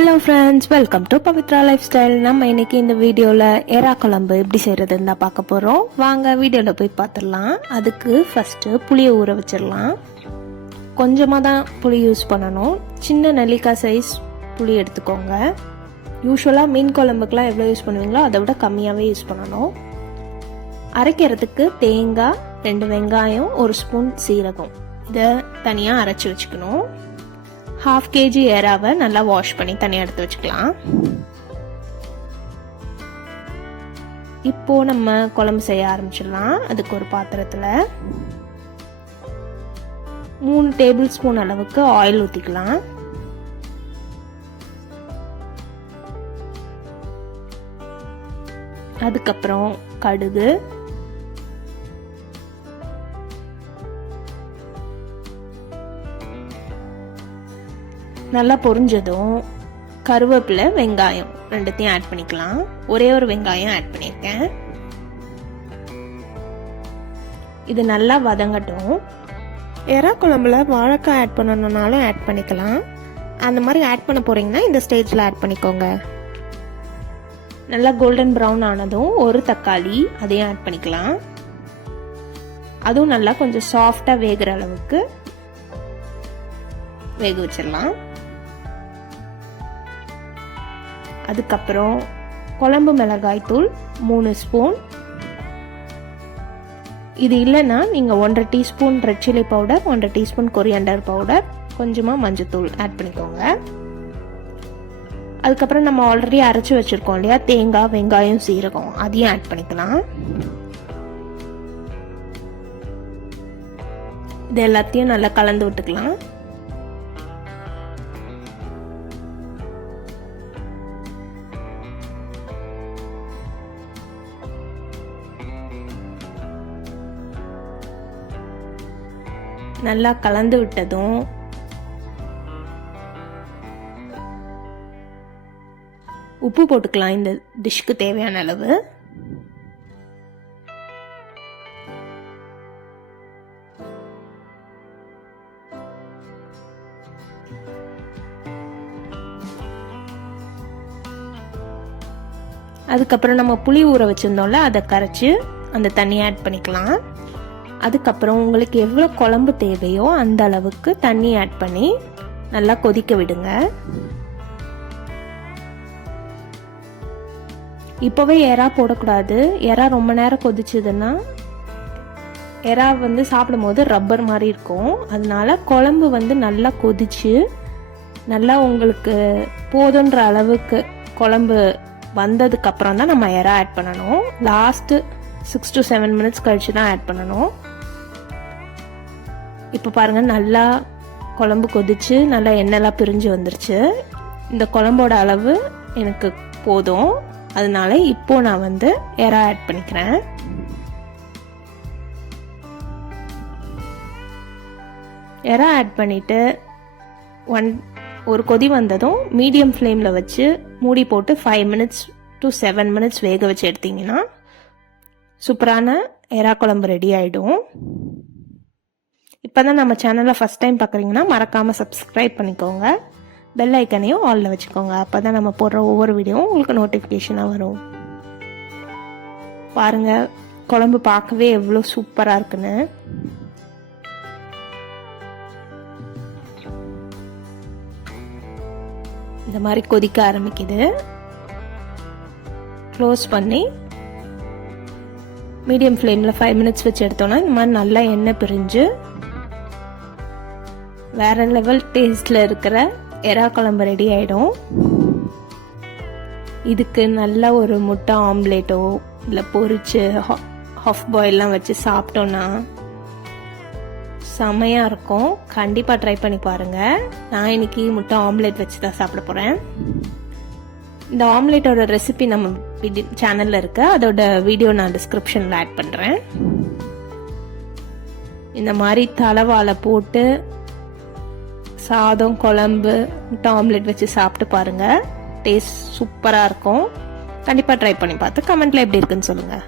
Hello friends, welcome to Pavithra life style. நம்ம இன்னைக்கு இந்த வீடியோவில் எறா குழம்பு எப்படி செய்கிறதுன்னு தான் பார்க்க போகிறோம். வாங்க வீடியோவில் போய் பார்த்துடலாம். அதுக்கு ஃபஸ்ட்டு புளியை ஊற வச்சிடலாம். கொஞ்சமாக தான் புளி யூஸ் பண்ணணும். சின்ன நெல்லிக்காய் சைஸ் புளி எடுத்துக்கோங்க. யூஸ்வலாக மீன் குழம்புக்கெலாம் எவ்வளோ யூஸ் பண்ணுவீங்களோ அதை விட கம்மியாகவே யூஸ் பண்ணணும். அரைக்கிறதுக்கு தேங்காய், 2 வெங்காயம், 1 ஸ்பூன் சீரகம், இதை தனியாக அரைச்சி வச்சுக்கணும். 1/2 kg எறாவை நல்லா வாஷ் பண்ணி தனியாக எடுத்து வச்சுக்கலாம். இப்போ நம்ம குழம்பு செய்ய ஆரம்பிச்சிடலாம். அதுக்கு ஒரு பாத்திரத்தில் 3 டேபிள் ஸ்பூன் அளவுக்கு ஆயில் ஊற்றிக்கலாம். அதுக்கப்புறம் கடுகு, நல்லா பொரிஞ்சதும் கருவேப்பிலை, வெங்காயம் ரெண்டுத்தையும் ஆட் பண்ணிக்கலாம். ஒரே ஒரு வெங்காயம் ஆட் பண்ணியிருக்கேன். இது நல்லா வதங்கட்டும். எறா குழம்புல வாழைக்காய் ஆட் பண்ணணுன்னாலும் ஆட் பண்ணிக்கலாம். அந்த மாதிரி ஆட் பண்ண போறீங்கன்னா இந்த ஸ்டேஜில் ஆட் பண்ணிக்கோங்க. நல்லா கோல்டன் ப்ரௌன் ஆனதும் ஒரு தக்காளி, அதையும் ஆட் பண்ணிக்கலாம். அதுவும் நல்லா கொஞ்சம் சாஃப்டாக வேகிற அளவுக்கு வேக வச்சிடலாம். அதுக்கப்புறம் குழம்பு மிளகாய் தூள் 3 ஸ்பூன். இது இல்லைன்னா நீங்கள் 1/2 teaspoon red chilli powder, 1/2 teaspoon coriander powder, கொஞ்சமாக மஞ்சத்தூள் ஆட் பண்ணிக்கோங்க. அதுக்கப்புறம் நம்ம ஆல்ரெடி அரைச்சி வச்சுருக்கோம் இல்லையா, தேங்காய், வெங்காயம், சீரகம், அதையும் ஆட் பண்ணிக்கலாம். இது எல்லாத்தையும் நல்லா கலந்து விட்டுக்கலாம். நல்லா கலந்து விட்டதும் உப்பு போட்டுக்கலாம். இந்த டிஷ்க்கு தேவையான அளவு. அதுக்கப்புறம் நம்ம புளி ஊற வச்சிருந்தோம்ல, அதை கரைச்சி அந்த தண்ணியை ஆட் பண்ணிக்கலாம். அதுக்கப்புறம் உங்களுக்கு எவ்வளோ குழம்பு தேவையோ அந்த அளவுக்கு தண்ணி ஆட் பண்ணி நல்லா கொதிக்க விடுங்க. இப்போவே எறா போடக்கூடாது. எறா ரொம்ப நேரம் கொதிச்சதுன்னா எறா சாப்பிடும் போது ரப்பர் மாதிரி இருக்கும். அதனால குழம்பு நல்லா கொதிச்சு நல்லா உங்களுக்கு போதுன்ற அளவுக்கு குழம்பு வந்ததுக்கு அப்புறம் தான் நம்ம எறா ஆட் பண்ணணும். லாஸ்ட் 6 to 7 மினிட்ஸ் கழிச்சு தான் ஆட் பண்ணணும். இப்போ பாருங்க, நல்லா குழம்பு கொதிச்சு நல்லா எண்ணெய்லாம் பிரிஞ்சு வந்துருச்சு. இந்த குழம்போட அளவு எனக்கு போதும். அதனால இப்போ நான் எறா ஆட் பண்ணிக்கிறேன். எறா ஆட் பண்ணிட்டு ஒரு கொதி வந்ததும் மீடியம் ஃப்ளேமில் வச்சு மூடி போட்டு 5 மினிட்ஸ் to 7 மினிட்ஸ் வேக வச்சு எடுத்தீங்கன்னா சூப்பரான எறா குழம்பு ரெடி ஆகிடும். இப்போ தான் நம்ம சேனலை ஃபஸ்ட் டைம் பார்க்குறீங்கன்னா மறக்காமல் சப்ஸ்கிரைப் பண்ணிக்கோங்க. பெல் ஐக்கனையும் ஆலில் வச்சுக்கோங்க. அப்போ தான் நம்ம போடுற ஒவ்வொரு வீடியோவும் உங்களுக்கு நோட்டிஃபிகேஷனாக வரும். பாருங்கள், குழம்பு பார்க்கவே எவ்வளோ சூப்பராக இருக்குன்னு. இந்த மாதிரி கொதிக்க ஆரம்பிக்குது. க்ளோஸ் பண்ணி மீடியம் ஃப்ளேமில் 5 மினிட்ஸ் வச்சு எடுத்தோன்னா இந்த மாதிரி நல்லா எண்ணெய் பிரிஞ்சு வேற லெவல் டேஸ்டில் இருக்கிற எறா குழம்பு ரெடி ஆகிடும். இதுக்கு நல்லா ஒரு முட்டை ஆம்லேட்டோ இல்லை பொரிச்சு ஹாஃப் பாயில்லாம் வச்சு சாப்பிட்டோன்னா செமையாக இருக்கும். கண்டிப்பாக ட்ரை பண்ணி பாருங்கள். நான் இன்னைக்கு முட்டை ஆம்லேட் வச்சு தான் சாப்பிட போகிறேன். இந்த ஆம்லேட்டோட ரெசிபி நம்ம சேனலில் இருக்கு. அதோட வீடியோ நான் டிஸ்கிரிப்ஷனில் ஆட் பண்ணுறேன். இந்த மாதிரி தலைவாழை போட்டு சாதம், குழம்பு, முட்டை ஆம்லேட் வச்சு சாப்பிட்டு பாருங்கள். டேஸ்ட் சூப்பராக இருக்கும். கண்டிப்பாக ட்ரை பண்ணி பார்த்து கமெண்ட்டில் எப்படி இருக்குன்னு சொல்லுங்கள்.